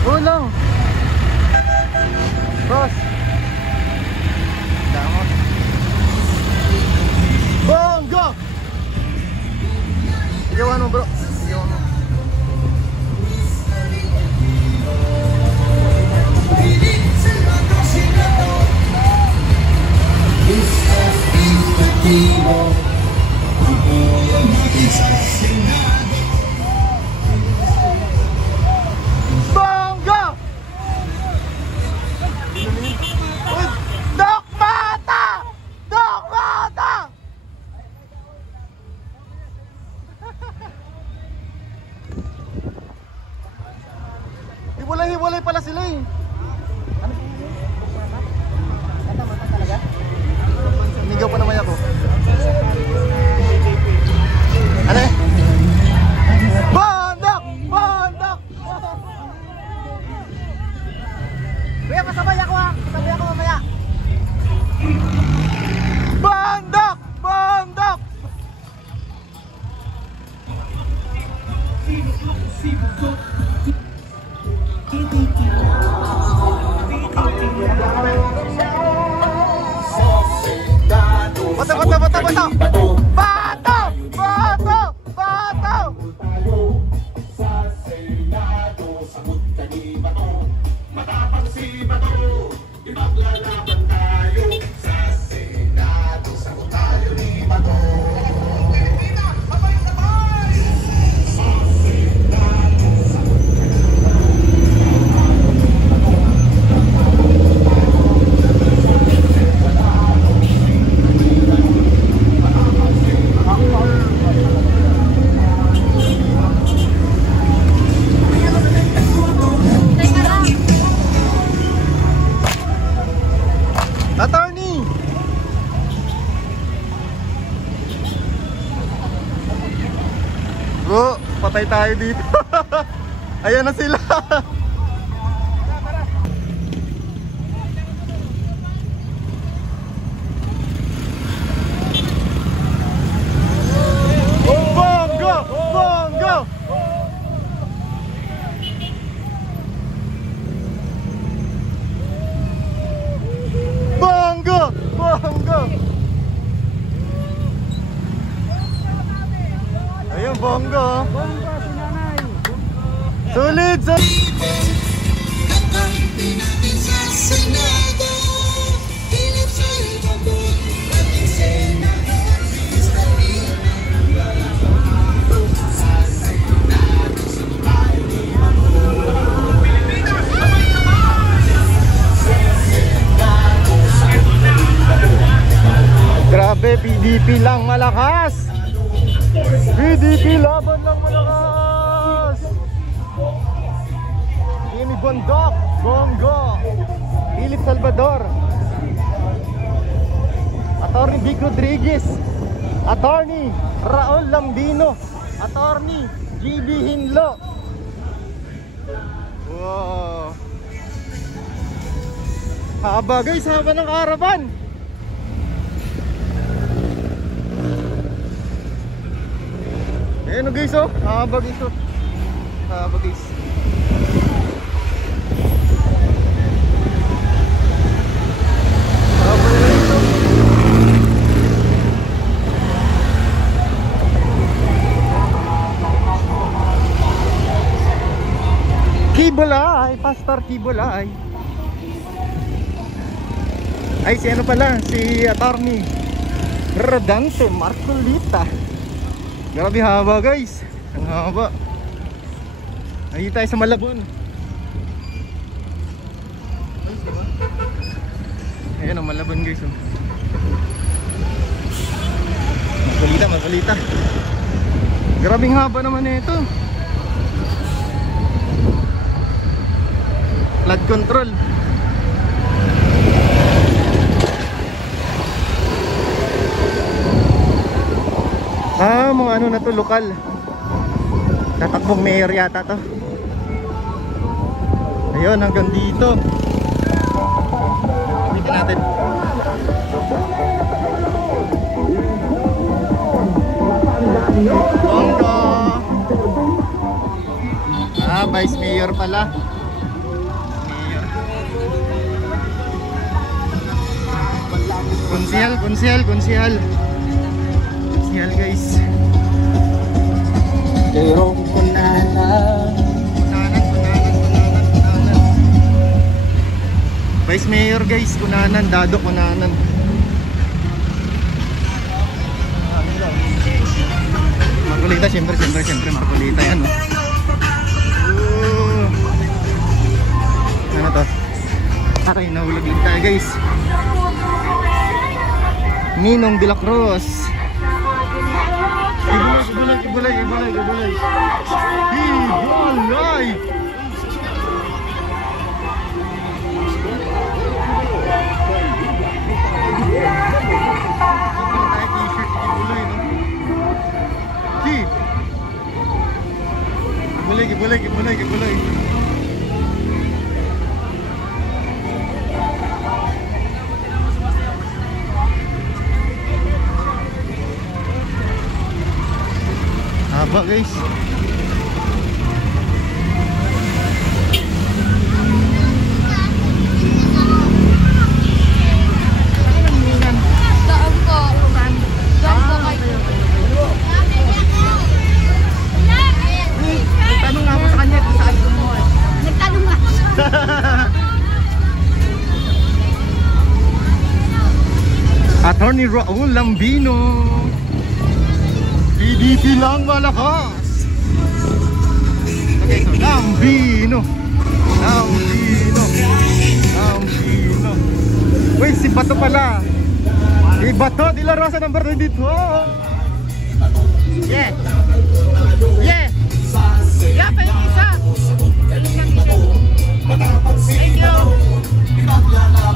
Ulang. Boss. Damot. Bongga. Iyawan mo bro. Iyawan mo. Bongga! Dok mata! Dok mata! Hiwalay pala sila eh. Ano? Mata talaga? Migaw pa naman ako. Ano eh? Bondok! Bondok! Kuya, kasabay ako ha! Kasabay ako mamaya! Bondok! Bondok! Bato! Bato! Bato! Bato! Sa Senado, sagot ka ni Bato. Matapang si Bato, ipaglalaban tayo. Sa Senado, sagot tayo ni Bato. Pilipinas, sabay-sabay! Sa Senado, sagot ka ni Attorney! Bro, patay tayo dito. Ayan na sila. Bongo! Bongo! Bongo! Bongo! Ayun, bongo. Bongo si nanay. Sulit, sulit. Grabe, PDP lang malakas. PDP laban lang malakas. Ini Bondok, Bongo, Philip Salvador, Attorney Vic Rodriguez, Attorney Raul Lambino, Attorney GB Hinlo. Wow. Haba guys, haba ng karaban. Ayan o guys, oh, haba guys, oh. Haba guys. Haba na guys, oh. Kibolay, Pastor Kibolay. Ay, si ano pala, si Attorney Rodante Marcolita. Grabe haba guys. Ang haba. Ay tayo sa Malabon. Ayan ang Malabon guys, oh. Magbalita, magbalita. Grabing haba naman ito. Flood control. Ah, mga ano na to, lokal. Tatakbong mayor yata to. Ayun, hanggang dito. Tingnan natin. Bonggo. Ah, vice mayor pala. Konsihal guys. Jerong kunanan. Vice Mayor guys, Kunanan, Dado Kunanan. Marcolita, siyempre Marcolita yan, no? Ano to? Okay, nahulog din tayo guys. Ninong de la Cruz. Ibulay. Ibulay. Gibulay. Haba guys. Attorney Raul Lambino. PDP lang malakas. Okay, so Lambino. Wait, si Bato pala. Si Bato de la Rosa number 22. Yeah. Pa yung isa. Thank you.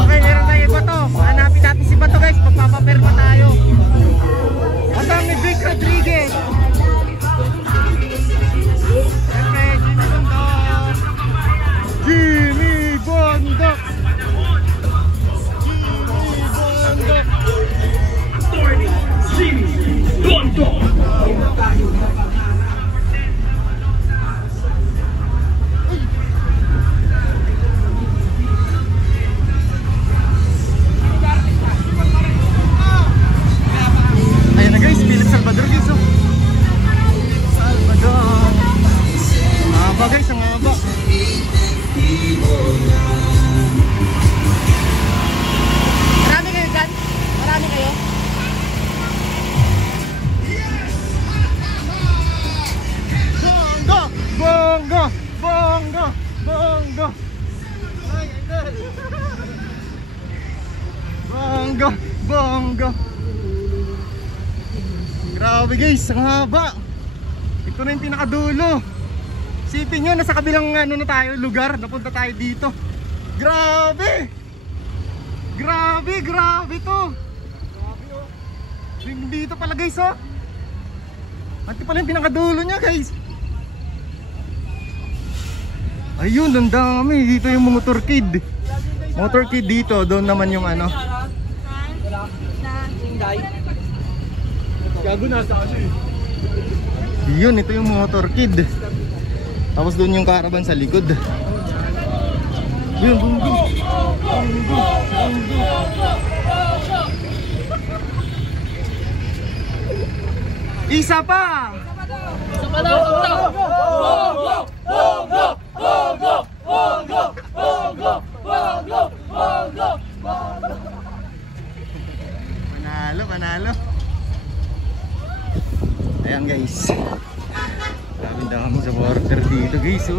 Okay, meron tayo Bato. Hanapin natin si Bato guys. Magpapaperma tayo. Kasama ni Vic Rodriguez. Jimmy Bondok. Ayan na guys, Philip Salvador guys, oh. Salvador. Haba guys, ang haba. Marami kayo dyan? Marami kayo? Bongga. Grabe guys, ang haba. Ito na yung pinakadulo. Isipin nyo, nasa kabilang ano na tayo, lugar. Napunta tayo dito. Grabe to. Dito pala guys, oh. Ito pala yung pinakadulo nya guys. Ayun, ang dami. Dito yung motorkid dito. Doon naman yung ano. Gago na sa ano eh. Yun, ito yung motorkid. Tapos doon yung caravan sa likod. Yun, bunggo. Isa pa! Panalo. Ayan guys. Dami sa border dito guys, oh.